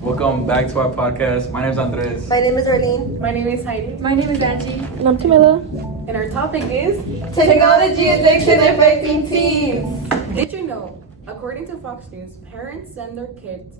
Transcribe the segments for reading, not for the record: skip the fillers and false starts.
Welcome back to our podcast. My name is Andres. My name is Arlene. My name is Heidi. My name is Angie. And I'm Camilla. And our topic is Technology addiction affecting teens. Did you know, according to Fox News, parents send their kids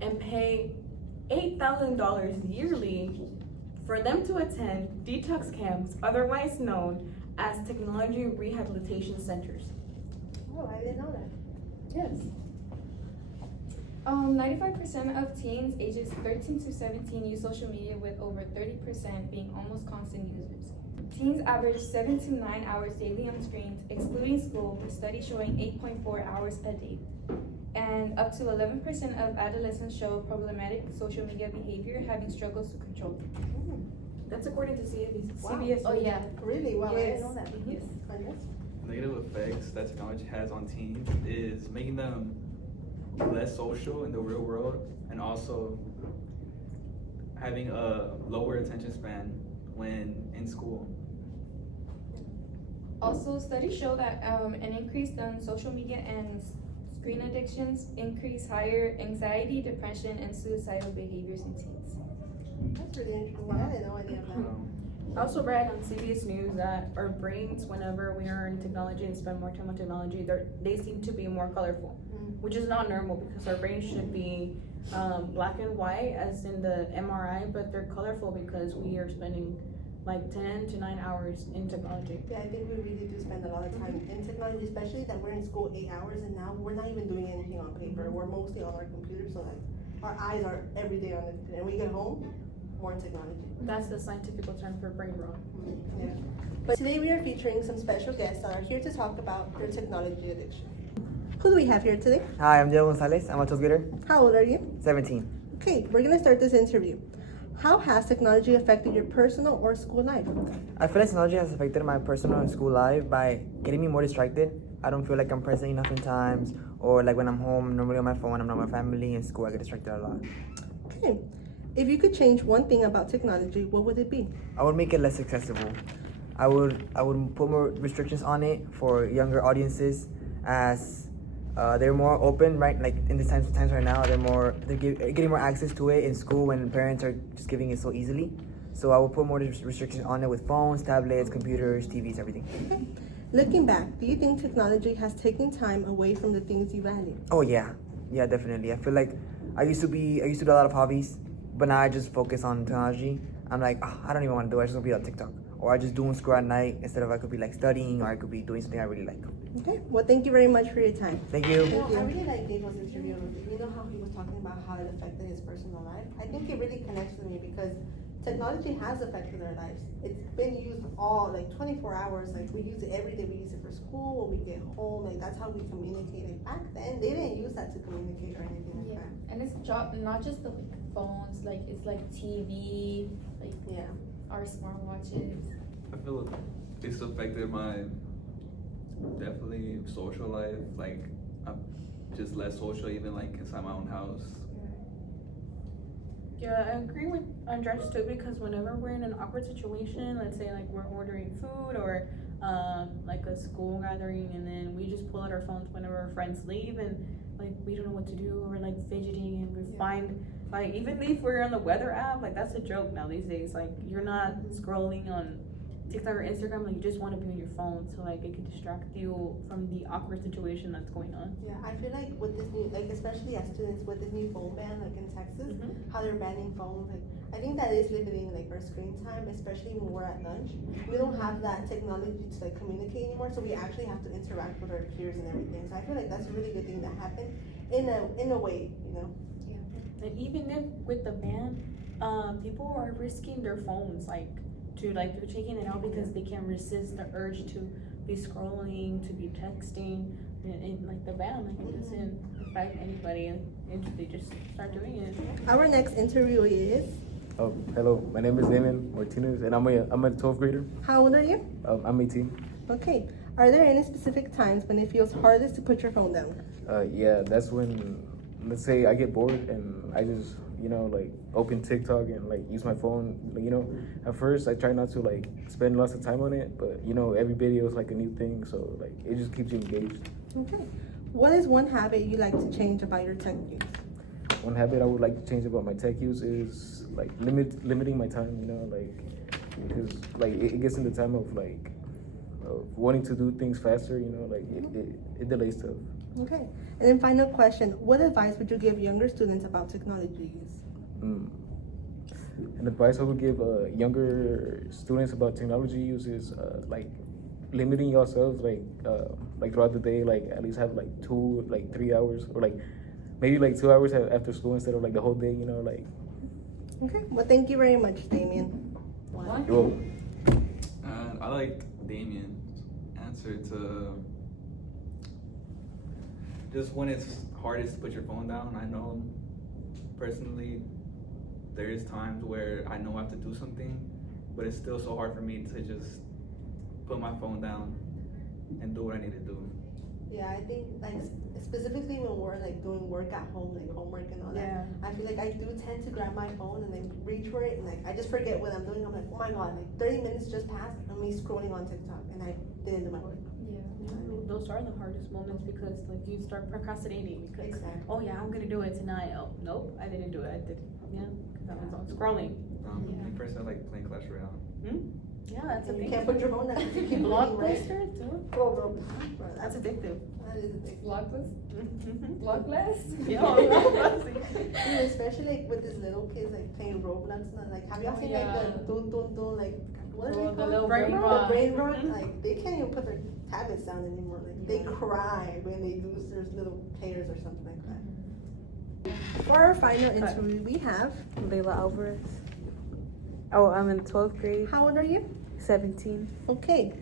and pay $8,000 yearly for them to attend detox camps, otherwise known as technology rehabilitation centers. Oh, I didn't know that. Yes. 95% of teens ages 13 to 17 use social media, with over 30% being almost constant users. Teens average 7 to 9 hours daily on screens, excluding school, with studies showing 8.4 hours a day. And up to 11% of adolescents show problematic social media behavior, having struggles to control. That's according to CBS. Wow. CBS. Oh yeah. Really? Wow, I Yes. didn't know that. Yes. Andres? Negative effects that technology has on teens is making them less social in the real world, and also having a lower attention span when in school. Also, studies show that an increase in social media and screen addictions increase higher anxiety, depression, and suicidal behaviors in teens. That's really interesting. I had no idea of that. I also read on CBS News that our brains, whenever we are in technology and spend more time on technology, they seem to be more colorful, which is not normal because our brains should be black and white, as in the MRI, but they're colorful because we are spending like 10 to 9 hours in technology. Yeah, I think we really do spend a lot of time in technology, especially that we're in school 8 hours and now we're not even doing anything on paper. We're mostly on our computer, so like our eyes are every day on the computer. And we get home, more in technology. That's the scientific term for brain rot. Yeah. But today we are featuring some special guests that are here to talk about their technology addiction. Who do we have here today? Hi, I'm Diego Gonzalez. I'm a 12th grader, How old are you? 17. Okay, we're gonna start this interview. How has technology affected your personal or school life? I feel like technology has affected my personal and school life by getting me more distracted. I don't feel like I'm present enough in times, or like when I'm home, normally on my phone, I'm not with my family. In school, I get distracted a lot. Okay, if you could change one thing about technology, what would it be? I would make it less accessible. I would put more restrictions on it for younger audiences, as they're more open, right? Like in these times right now, they're getting more access to it in school when parents are just giving it so easily. So I would put more restrictions on it with phones, tablets, computers, TVs, everything. Okay. Looking back, do you think technology has taken time away from the things you value? Oh yeah, definitely. I feel like I used to do a lot of hobbies, but now I just focus on technology. I'm like, I don't even want to do it. I just want to be on TikTok, or I just doing school at night instead of I could be like studying, or I could be doing something I really like. Okay, well, thank you very much for your time. Thank you. I really like Diego's interview. You know how he was talking about how it affected his personal life? I think it really connects with me because technology has affected our lives. It's been used all, like 24 hours. Like we use it every day. We use it for school, when we get home. Like that's how we communicate. Like back then, they didn't use that to communicate or anything like that. And it's not just the phones, like it's like TV, like Yeah. our smartwatches. I feel it's affected my definitely social life. Like I'm just less social, even like inside my own house. Yeah, I agree with Andres too, because whenever we're in an awkward situation, let's say like we're ordering food or like a school gathering, and then we just pull out our phones whenever our friends leave, and like we don't know what to do, or like fidgeting, and we find like, even if we're on the weather app, like that's a joke now these days. Like you're not scrolling on TikTok or Instagram, like you just want to be on your phone, so like it can distract you from the awkward situation that's going on. Yeah, I feel like with this new, like especially as students with this new phone ban, like in Texas, how they're banning phones, like I think that is limiting like our screen time, especially when we're at lunch. We don't have that technology to like communicate anymore, so we actually have to interact with our peers and everything. So I feel like that's a really good thing that happened in a way, you know. Yeah, and even if with the ban, people are risking their phones, like they're taking it out because they can't resist the urge to be scrolling, to be texting, and like the ban, like it doesn't affect anybody, and they just start doing it. Our next interviewee is. Oh, hello. My name is Damon Martinez, and I'm a 12th grader. How old are you? I'm 18. Okay. Are there any specific times when it feels hardest to put your phone down? Yeah, that's when, let's say I get bored and I just, like open TikTok and like use my phone. At first I try not to like spend lots of time on it, but every video is like a new thing, so like it just keeps you engaged. Okay. What is one habit you like to change about your tech use? one habit I would like to change about my tech use is like limiting my time. You know, like because like it gets in the time of like wanting to do things faster. You know, like it delays stuff. Okay. And then final question, what advice would you give younger students about technology use? An advice I would give younger students about technology use is like limiting yourselves like throughout the day, like at least have like 3 hours, or like maybe like 2 hours after school instead of like the whole day, you know, like. Okay, well, thank you very much, Damien. What? Yo. And I like Damien's answer to just when it's hardest to put your phone down. I know personally there is times where I know I have to do something, but it's still so hard for me to just put my phone down and do what I need to do. Yeah, I think like specifically when we're like doing work at home, like homework and all that, I feel like I do tend to grab my phone and then reach for it, and like I just forget what I'm doing. I'm like, oh my god, like 30 minutes just passed and me scrolling on TikTok and I didn't do my work. Those are the hardest moments because like you start procrastinating because Exactly. oh yeah, I'm gonna do it tonight. Oh nope, I didn't do it. I did because I was on scrolling. Me personally, I like playing Clash Royale. Yeah, that's And you addictive. can't put your phone down because you keep looking, right? Blockbuster too. Bro, That's addictive. That is addictive. Blocklist? Mm-hmm. Blocklist? Yeah. Especially like with these little kids like playing Roblox and like, have y'all seen like the dun dun dun like what is it called? The little Brain brain rot. rot. The brain rot. Like they can't even put their tablets down anymore. Like they cry when they lose their little players or something like that. For our final interview, we have. Layla Alvarez. Oh, I'm in 12th grade, How old are you? 17. Okay.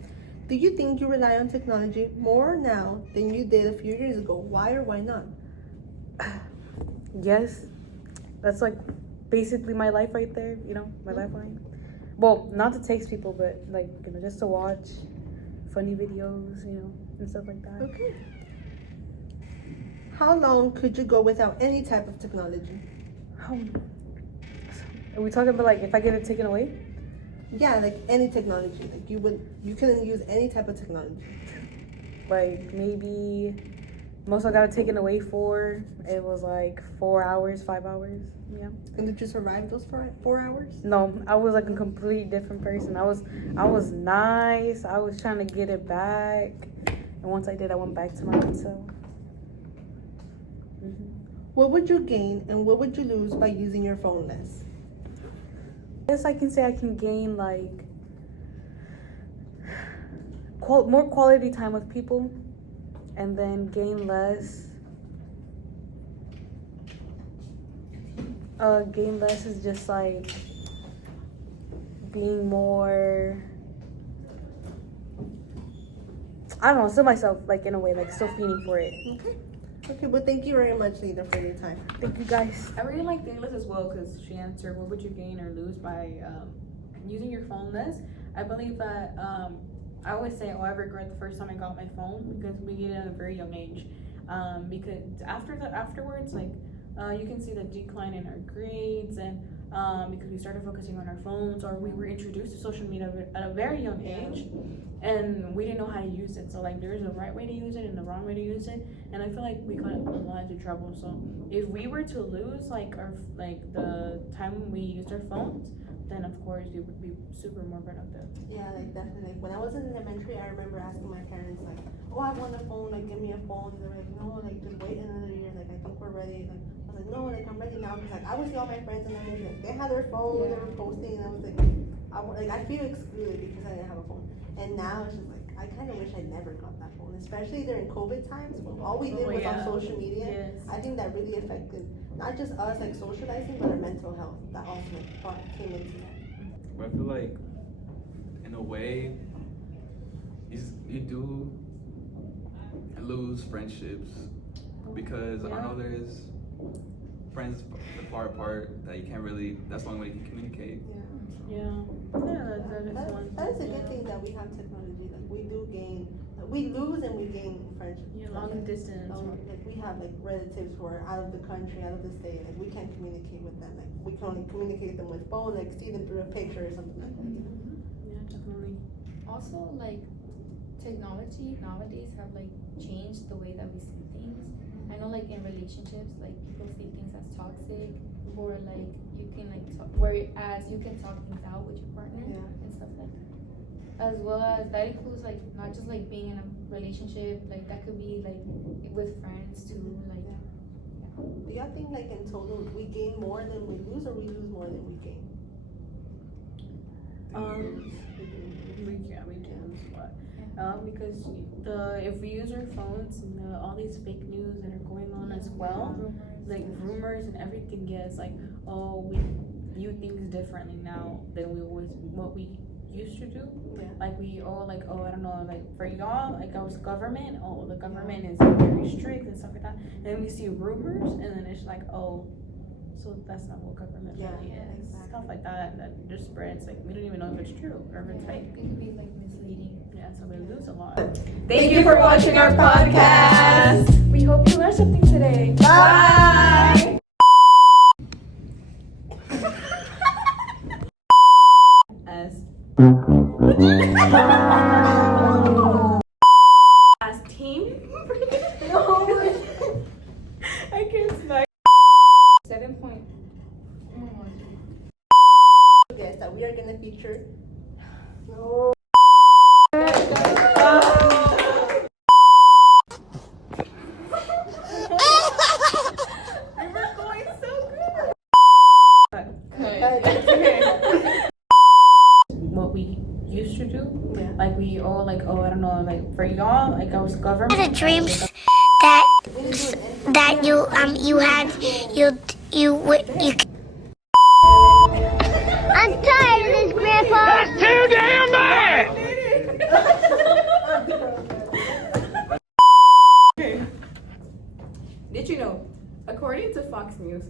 Do you think you rely on technology more now than you did a few years ago? Why or why not? Yes, that's like basically my life right there, you know, my lifeline. Well, not to text people, but like, you know, just to watch funny videos, you know, and stuff like that. Okay. How long could you go without any type of technology? Are we talking about like if I get it taken away? Yeah, like any technology. Like you couldn't use any type of technology. Like maybe most I got it taken away for, it was like 4 hours, 5 hours, yeah. And did you survive those 4 hours? No, I was like a completely different person. I was nice. I was trying to get it back, and once I did, I went back to my own self. What would you gain and what would you lose by using your phone less? I guess I can say I can gain like more quality time with people, and then gain less. Gain less is just like being more. I don't know, still myself, like in a way, like still feeling for it. Okay. Okay, well, thank you very much, Lita, for your time. Thank you guys. I really like Dayla's as well because she answered, what would you gain or lose by using your phone less? I believe that I always say, I regret the first time I got my phone because we get it at a very young age. Because afterwards, like you can see the decline in our grades and because we started focusing on our phones, or we were introduced to social media at a very young age, and we didn't know how to use it. So like there's a right way to use it and the wrong way to use it, and I feel like we got a lot into trouble. So if we were to lose like the time when we used our phones, then of course we would be super more productive. Yeah, like definitely. When I was in elementary, I remember asking my parents like, "Oh, I want a phone. Like, give me a phone." They're like, "No, like just wait another year. Like, I think we're ready." Like, I was like, "No, like I'm ready now." Because like I would see all my friends in elementary, like they had their phone, they were posting, and I was like, I feel excluded because I didn't have a phone. And now it's just like I kind of wish I never got that phone, especially during COVID times when all we did was on social media. Yes. I think that really affected not just us like socializing, but our mental health. That also came into that. But I feel like, in a way, you do lose friendships because I know there's friends far apart that you can't really. That's the only way you can communicate. Yeah, that is one. That is a good thing that we have technology. Like we do gain, we lose and we gain friendships. Yeah, long distance. Like we have like relatives who are out of the country, out of the state. Like we can't communicate with them. Like we can only communicate with them with phone, like see them through a picture or something like that. Yeah, definitely. Also, like, technology nowadays have like changed the way that we see things. I know like in relationships, like people see things as toxic, or like you can like talk, whereas you can talk things out with your partner Yeah. and stuff like that. As well as that includes like not just like being in a relationship, like that could be like with friends too, like. Yeah. Do y'all think like in total we gain more than we lose, or we lose more than we gain? We can lose a lot. Because if we use our phones and all these fake news that are going on as well, like rumors and everything, yes, like, oh, we view things differently now than what we used to do. Yeah. Like I don't know, like for y'all, like I was government, oh, the government is very strict and stuff like that. And then we see rumors, and then it's like, oh, so that's not what government Yeah, really is. exactly. Stuff like that just spreads. Like we don't even know if it's true or if it's fake. It could be like misleading. Yeah, so we lose a lot. Thank you for watching our podcast. We hope you learned something today. Bye. As team. No. I can't smell. 7 point. Yes, that we are gonna feature. No. We're going so good. What we used to do, Yeah. like we all like, oh, I don't know, like for y'all, like I was government. The dreams that you had you. I'm tired of this, Grandpa. That's too damn bad. Did you know, according to Fox News,